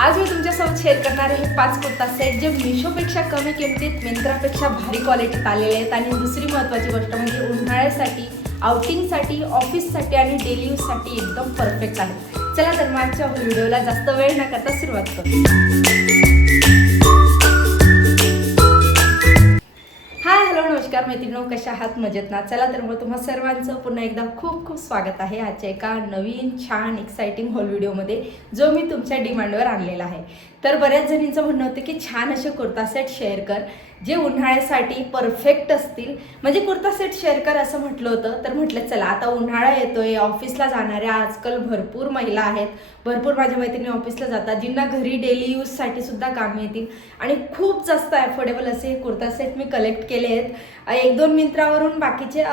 आज मी तुमच्यासोबत शेअर करणार आहे 5 कुर्ता सेट जे मिशोपेक्षा कमी किमतीत मिंत्रापेक्षा भारी क्वालिटीत आलेले आहेत। आणि दुसरी महत्त्वाची गोष्ट म्हणजे उन्हाळ्यासाठी, आउटिंगसाठी, ऑफिससाठी आणि डेली यूजसाठी एकदम परफेक्ट आहे। चला तर आजच्या व्हिडिओला जास्त वेळ न करता सुरुवात करू। नमस्कार मैत्रिणींनो, कशा आहात? मजेत ना? चला तर मग तुम्हा सर्वांचं पुन्हा एकदा खूप खूप स्वागत आहे आजच्या एका नवीन छान एक्साइटिंग हॉल व्हिडिओमध्ये, जो मी तुमच्या डिमांडवर आणलेला आहे। तर बऱ्याच जणींचं म्हणणं होतं की छान असे कुर्ता सेट शेअर कर जे उन्हाळ्यासाठी परफेक्ट असतील, म्हणजे कुर्ता सेट शेअर कर असं म्हटलं होतं। तर म्हटलं चला आता उन्हाळा येतोय, ऑफिसला जाणाऱ्या आजकाल भरपूर महिला आहेत, भरपूर माझ्या मैत्रिणी ऑफिसला जातात, जिंना घरी डेली यूजसाठी सुद्धा कामी येतील आणि खूप जास्त अफोर्डेबल असे कुर्ता सेट मी कलेक्ट केले आहेत। 1-2 मिंत्रावरून, बाकीचे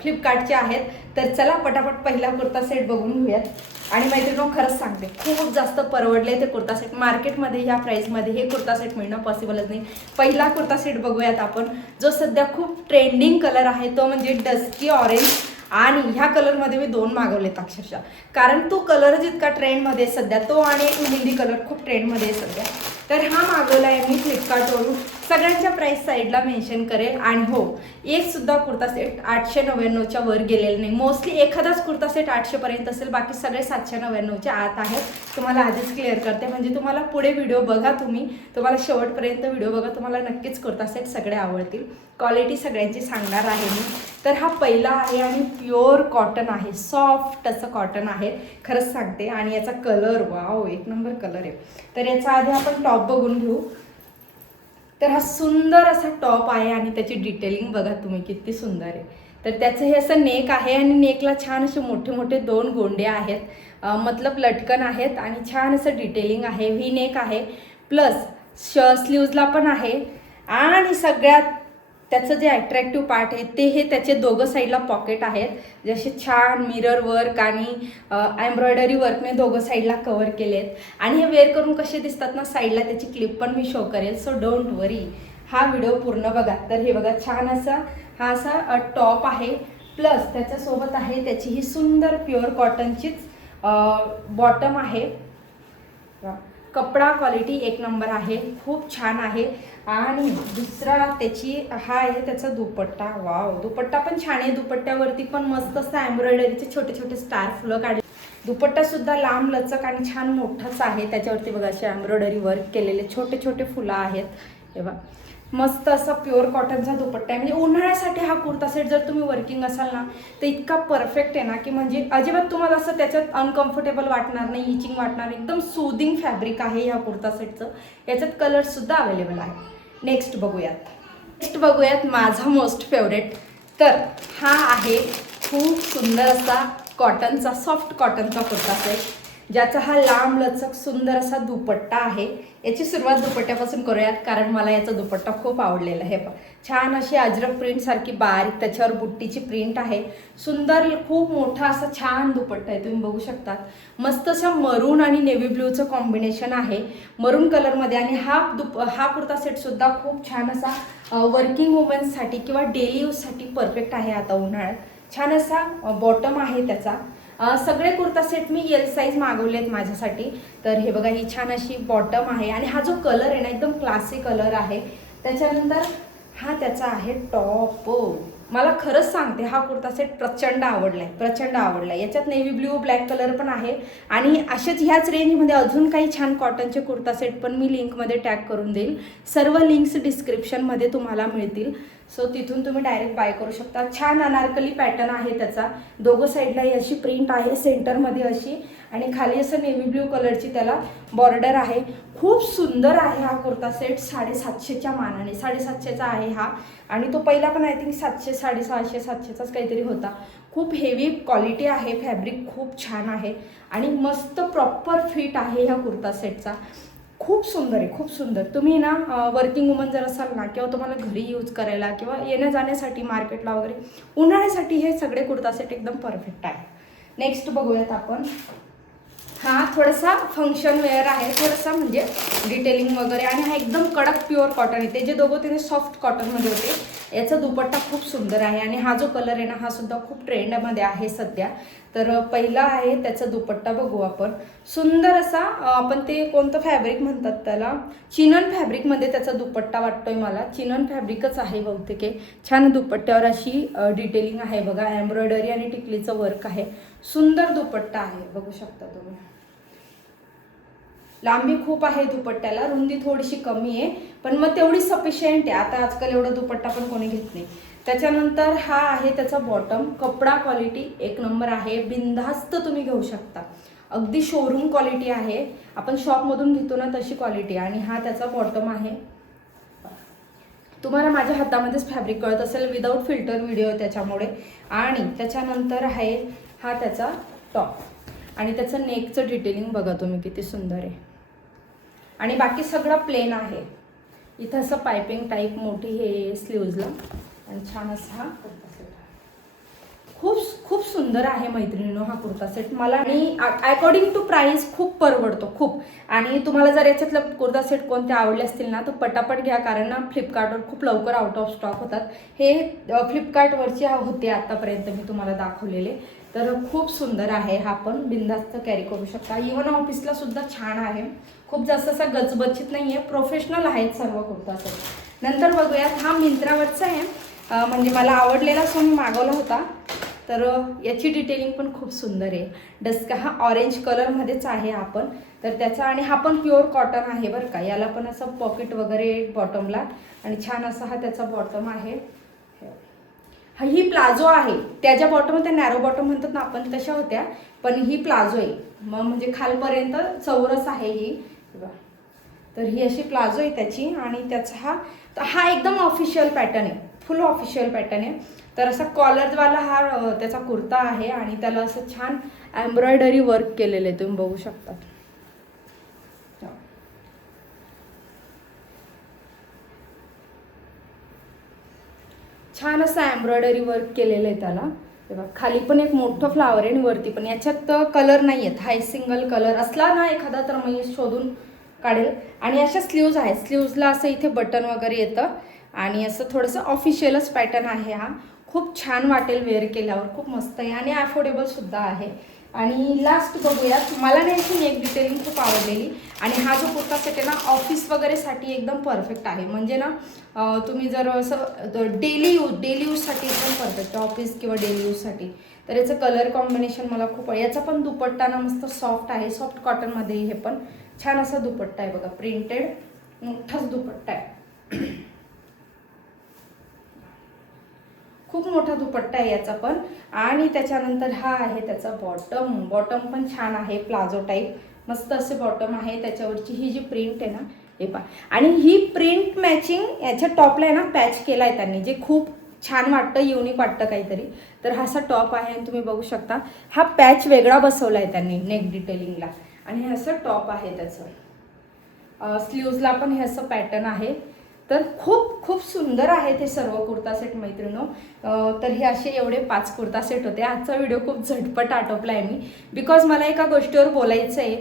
फ्लिपकार्टचे आहेत। तर चला पटापट पहिला कुर्ता सेट बघून घेऊयात। आणि मैत्रिणींनो, खरंच सांगते खूप जास्त परवडले ते कुर्ता सेट। मार्केटमध्ये ह्या प्राईसमध्ये हे कुर्ता सेट मिळणं पॉसिबलच नाही। पहिला कुर्ता सेट बघूयात आपण, जो सध्या खूप ट्रेंडिंग कलर आहे तो म्हणजे डस्की ऑरेंज। आणि ह्या कलरमध्ये मी 2 मागवलेत अक्षरशः, कारण तो कलर जितका ट्रेंडमध्ये सध्या, तो आणि मेहंदी कलर खूप ट्रेंडमध्ये आहे सध्या। तर हा मागवला आहे मी फ्लिपकार्टवरून। सगळ्यांच्या प्राईस साईडला मेन्शन करेल। आणि हो, एक सुद्धा कुर्ता सेट 899च्या वर गेलेला नाही। मोस्टली एखादाच कुर्ता सेट 800 पर्यंत असेल, बाकी सगळे 799च्या आत आहेत। तुम्हाला आधीच क्लिअर करते, म्हणजे तुम्हाला पुढे व्हिडिओ बघा, तुम्हाला शेवटपर्यंत व्हिडिओ बघा, तुम्हाला नक्कीच कुर्ता सेट सगळे आवडतील। क्वालिटी सगळ्यांची सांगणार आहे मी। तर हा पहिला आहे आणि प्युअर कॉटन आहे, सॉफ्ट असं कॉटन आहे, खरंच सांगते। आणि याचा कलर वाव, एक नंबर कलर आहे। तर याचा आधी आपण टॉप बघून घेऊ। तर हा सुंदर असा टॉप आहे आणि त्याची डिटेलिंग बघा तुम्ही किती सुंदर आहे। तर त्याचं हे असं नेक आहे आणि नेकला छान असे मोठे मोठे 2 गोंडे आहेत, मतलब लटकन आहेत आणि छान असं डिटेलिंग आहे। व्ही नेक आहे, प्लस स्लीव्जला पण आहे। आणि सगळ्यात त्याचं जे अट्रॅक्टिव्ह पार्ट आहे ते हे त्याचे दोघं साईडला पॉकेट आहेत, जसे छान मिरर वर्क आणि एम्ब्रॉयडरी वर्कने दोघं साईडला कव्हर केले आहेत। आणि हे वेअर करून कसे दिसतात ना, साईडला त्याची क्लिप पण मी शो करेल, सो डोंट वरी, हा व्हिडिओ पूर्ण बघा। तर हे बघा, छान असा हा असा टॉप आहे, प्लस त्याच्यासोबत आहे त्याची ही सुंदर प्युअर कॉटनचीच बॉटम आहे। कपडा क्वालिटी एक नंबर आहे, खूप छान आहे। आणि दुसरा त्याची हा आहे त्याचा दुपट्टा, वाव, दुपट्टा पण छान आहे। दुपट्ट्यावरती पण मस्त असं एम्ब्रॉयडरीचे छोटे छोटे स्टार फुलं काढले। दुपट्टा सुद्धा लांब लचक आणि छान मोठाच आहे, त्याच्यावरती बघा असे एम्ब्रॉयडरी वर्क केलेले छोटे छोटे फुलं आहेत। हे बघा, मस्त असा प्युअर कॉटनचा दुपट्टा आहे। म्हणजे उन्हाळ्यासाठी हा कुर्ता सेट जर तुम्ही वर्किंग असाल ना, तर इतका परफेक्ट आहे ना की म्हणजे अजिबात तुम्हाला असं त्याच्यात अनकम्फर्टेबल वाटणार नाही, इचिंग वाटणार, एकदम सूदिंग फॅब्रिक आहे ह्या कुर्ता सेटचं। याच्यात कलर्ससुद्धा अवेलेबल आहे। नेक्स्ट बघूयात माझा मोस्ट फेवरेट। तर हा आहे खूप सुंदर असा कॉटनचा, सॉफ्ट कॉटनचा कुर्ता सेट, ज्याचा हा लांब लचक सुंदर असा दुपट्टा आहे। याची सुरुवात दुपट्ट्यापासून करूयात, कारण मला याचा दुपट्टा खूप आवडलेला आहे। छान अशी अजरक प्रिंट सारखी बारीक त्याच्यावर बुट्टीची प्रिंट आहे, सुंदर खूप मोठा असा छान दुपट्टा आहे, तुम्ही बघू शकता। मस्त असं मरून आणि नेव्ही ब्ल्यूचं कॉम्बिनेशन आहे, मरून कलरमध्ये। आणि हा कुर्ता सेट सुद्धा खूप छान असा वर्किंग वुमन्ससाठी किंवा डेली यूजसाठी परफेक्ट आहे आता उन्हाळ्यात। छान असा बॉटम आहे त्याचा। सगळे कुर्ता सेट मी एल साईज मागवलेत माझ्यासाठी। तर हे बघा, ही छान अशी बॉटम आहे आणि हा जो कलर आहे ना, एकदम क्लासी कलर आहे। त्याच्यानंतर हा त्याचा आहे टॉप। मला खरंच सांगते हा कुर्ता सेट प्रचंड आवडलाय। याच्यात नेव्ही ब्ल्यू ब्लॅक कलर पण आहे। आणि असेच ह्याच रेंजमध्ये अजून काही छान कॉटनचे कुर्ता सेट पण मी लिंकमध्ये टॅग करून देईल। सर्व लिंक्स डिस्क्रिप्शनमध्ये तुम्हाला मिळतील, सो तिथून तुम्ही डायरेक्ट बाय करू शकता। छान अनारकली पॅटर्न आहे त्याचा, दोघं साईडलाही अशी प्रिंट आहे, सेंटरमध्ये अशी, आणि खाली असं नेव्ही ब्ल्यू कलरची त्याला बॉर्डर आहे। खूप सुंदर आहे हा कुर्ता सेट, 750च्या मानाने 750चा आहे हा। आणि तो पहिला पण आय थिंक 700, 650, 700चाच काहीतरी होता। खूप हेवी क्वालिटी आहे, फॅब्रिक खूप छान आहे आणि मस्त प्रॉपर फिट आहे ह्या कुर्ता सेटचा। खूप सुंदर आहे, खूप सुंदर। तुम्ही ना वर्किंग वुमन जर असाल ना, किंवा तुम्हाला घरी यूज करायला किंवा येण्या जाण्यासाठी मार्केटला वगैरे उन्हाळ्यासाठी हे सगळे कुर्ता सेट एकदम परफेक्ट आहे। नेक्स्ट बघूयात आपण। हा थोडासा फंक्शन वेअर आहे, थोडासा म्हणजे डिटेलिंग वगैरे, आणि हा एकदम कडक प्युअर कॉटन आहे। ते जे दोघं तिने सॉफ्ट कॉटनमध्ये होते, याचा दुपट्टा खूप सुंदर आहे आणि हा जो कलर आहे ना हा सुद्धा खूप ट्रेंडमध्ये आहे सध्या. तर पहिला आहे त्याचा दुपट्टा बघू आपण. सुंदर असा आपण ते कोणतं फॅब्रिक म्हणतात त्याला, चिनन फॅब्रिकमध्ये त्याचा दुपट्टा वाटतोय मला. चिनन फॅब्रिकच आहे बहुतेक. छान दुपट्ट्यावर अशी डिटेलिंग आहे बघा, एम्ब्रॉयडरी आणि टिकलीचं वर्क आहे. सुंदर दुपट्टा आहे, बघू शकता तुम्ही. लांबी खूप आहे दुपट्ट्याला, रुंदी थोडीशी कमी आहे पण मग तेवढी सफिशियंट आहे. आता आजकाल एवढा दुपट्टा पण कोणी घेत नाही. त्याच्यानंतर हा आहे त्याचा बॉटम. कपडा क्वालिटी एक नंबर आहे, बिनधास्त तुम्ही घेऊ शकता. अगदी शोरूम क्वालिटी आहे, आपण शॉपमधून घेतो ना तशी क्वालिटी. आणि हा त्याचा बॉटम आहे. तुम्हाला माझ्या हातामध्येच फॅब्रिक कळत असेल, विदाऊट फिल्टर व्हिडिओ त्याच्यामुळे. आणि त्याच्यानंतर आहे हा त्याचा टॉप आणि त्याचं नेकचं डिटेलिंग बघा तुम्ही किती सुंदर आहे. आणि बाकी सगळं प्लेन आहे. इथं असं पायपिंग टाईप मोठी हे स्लीव्जला आणि छान असा हा कुर्ता सेट. खूप खूप सुंदर आहे मैत्रिणींनो हा कुर्ता सेट मला. आणि अकॉर्डिंग टू प्राइस खूप परवडतो खूप. आणि तुम्हाला जर याच्यातलं कुर्ता सेट कोणते आवडले असतील ना तर पटापट घ्या, कारण ना फ्लिपकार्टवर खूप लवकर आउट ऑफ स्टॉक होतात. हे फ्लिपकार्टवरचे होते आतापर्यंत मी तुम्हाला दाखवलेले. तर खूप सुंदर आहे हा, पण बिंदास्त कॅरी करू शकता. इव्हन ऑफिसला सुद्धा छान आहे. खूप जास्त असा गचबचित नाही आहे, प्रोफेशनल आहेत सर्व कुर्ता सेट. नंतर बघूयात हा मिंत्रावरचा आहे, म्हणजे मला आवडलेला सो मी मागवला होता. तर याची डिटेलिंग पण खूप सुंदर आहे. डस्का हा ऑरेंज कलरमध्येच आहे हा पण. तर त्याचा आणि हा पण प्युअर कॉटन आहे बरं का. याला पण असं पॉकेट वगैरे बॉटमला आणि छान असा हा त्याचा बॉटम आहे. ही प्लाझो आहे, त्याच्या बॉटम त्या नॅरो बॉटम म्हणतात ना आपण तशा होत्या, पण ही प्लाझो आहे. मग म्हणजे खालपर्यंत चौरस आहे ही. तर ही अशी प्लाझो आहे त्याची. आणि त्याचा हा एकदम ऑफिशियल पॅटर्न आहे, फुल ऑफिशियल पॅटर्न आहे. तर असा कॉलरवाला हा त्याचा कुर्ता आहे आणि त्याला असं छान एम्ब्रॉयडरी वर्क केलेलं आहे, तुम्ही बघू शकता. छान असं एम्ब्रॉयडरी वर्क केलेलं आहे त्याला. तेव्हा खाली पण एक मोठं फ्लावर आहे आणि वरती पण. याच्यात कलर नाही आहेत, हा सिंगल कलर असला ना एखादा तर मी शोधून काढेल. आणि अशा स्लीव्ज आहेत, स्लीव्जला असं इथे बटन वगैरे येतं आणि असं थोडंसं ऑफिशियलच पॅटर्न आहे हा. खूप छान वाटेल वेअर केल्यावर, खूप मस्त आहे आणि अफोर्डेबल सुद्धा आहे. आणि लास्ट बघूयात, मला नाही याची नेक डिटेलिंग खूप आवडलेली. आणि हा जो कुर्ता सेट आहे ना ऑफिस वगैरेसाठी एकदम परफेक्ट आहे. म्हणजे ना तुम्ही जर असं डेली यूजसाठी एकदम परफेक्ट, ऑफिस किंवा डेली यूजसाठी. तर याचं कलर कॉम्बिनेशन मला खूप आहे. याचा पण दुपट्टा ना मस्त सॉफ्ट आहे, सॉफ्ट कॉटनमध्ये. हे पण छान असा दुपट्टा आहे बघा, प्रिंटेड मोठाच दुपट्टा आहे. खूप मोठा दुपट्टा आहे याचा पण. आणि त्याच्यानंतर हा आहे त्याचा बॉटम. बॉटम पण छान आहे, प्लाझो टाईप मस्त असे बॉटम आहे. त्याच्यावरची ही जी प्रिंट आहे ना हे पहा. आणि ही प्रिंट मॅचिंग याच्या टॉपला आहे ना पॅच केला आहे त्यांनी, जे खूप छान वाटतं, युनिक वाटतं काहीतरी. तर हा असा टॉप आहे आणि तुम्ही बघू शकता हा पॅच वेगळा बसवला आहे त्यांनी नेक डिटेलिंगला. आणि हे असं टॉप आहे त्याचं. स्लीव्जला पण हे असं पॅटर्न आहे. तर खूप खूप सुंदर आहे ते सर्व कुर्ता सेट मैत्रिणो. तर हे असे एवढे 5 कुर्ता सेट होते. आजचा व्हिडिओ खूप झटपट आटोपला आहे मी, बिकॉज मला एका गोष्टीवर बोलायचं आहे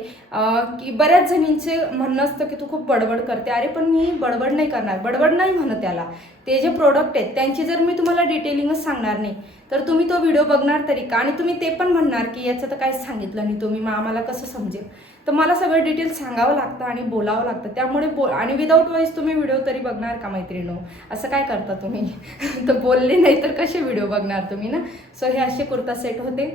की बऱ्याच जणींचे म्हणणं असतं की तू खूप बडबड करते. अरे पण मी बडबड नाही करणार, बडबड नाही म्हणत त्याला. ते जे प्रोडक्ट आहेत त्यांची जर मी तुम्हाला डिटेलिंगच सांगणार नाही तर तुम्ही तो व्हिडिओ बघणार तरी का. आणि तुम्ही ते पण म्हणणार की याचं तर काहीच सांगितलं नाही तुम्ही, मग आम्हाला कसं समजेल. तर मला सगळं डिटेल्स सांगावं लागतं आणि बोलावं लागतं. त्यामुळे आणि विदाऊट वॉईस तुम्ही व्हिडिओ तरी बघणार का मैत्रिणो, असं काय करता तुम्ही. तर बोलले नाही तर कसे व्हिडिओ बघणार तुम्ही ना. सो हे असे कुर्ता सेट होते.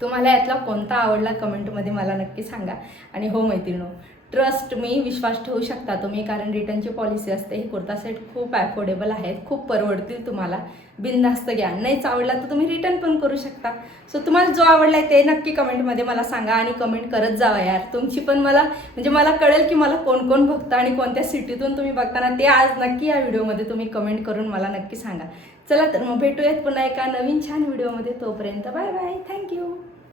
तुम्हाला यातला कोणता आवडला कमेंटमध्ये मला नक्की सांगा. आणि हो मैत्रिणो, ट्रस्ट मी, विश्वास ठेवू शकता तुम्ही, कारण रिटर्नची पॉलिसी असते. हे कुर्ता सेट खूप अफोर्डेबल आहेत, खूप परवडतील तुम्हाला. बिनधास्त घ्या, नाहीच आवडला तर तुम्ही रिटर्न पण करू शकता. सो तुम्हाला जो आवडला आहे ते नक्की कमेंटमध्ये मला सांगा आणि कमेंट करत जावा यार. तुमची पण मला म्हणजे मला कळेल की मला कोण कोण बघता आणि कोणत्या सिटीतून तुम्ही बघताना ते आज नक्की या व्हिडिओमध्ये तुम्ही कमेंट करून मला नक्की सांगा. चला तर मग भेटूयात पुन्हा एका नवीन छान व्हिडिओमध्ये. तोपर्यंत बाय बाय, थँक्यू.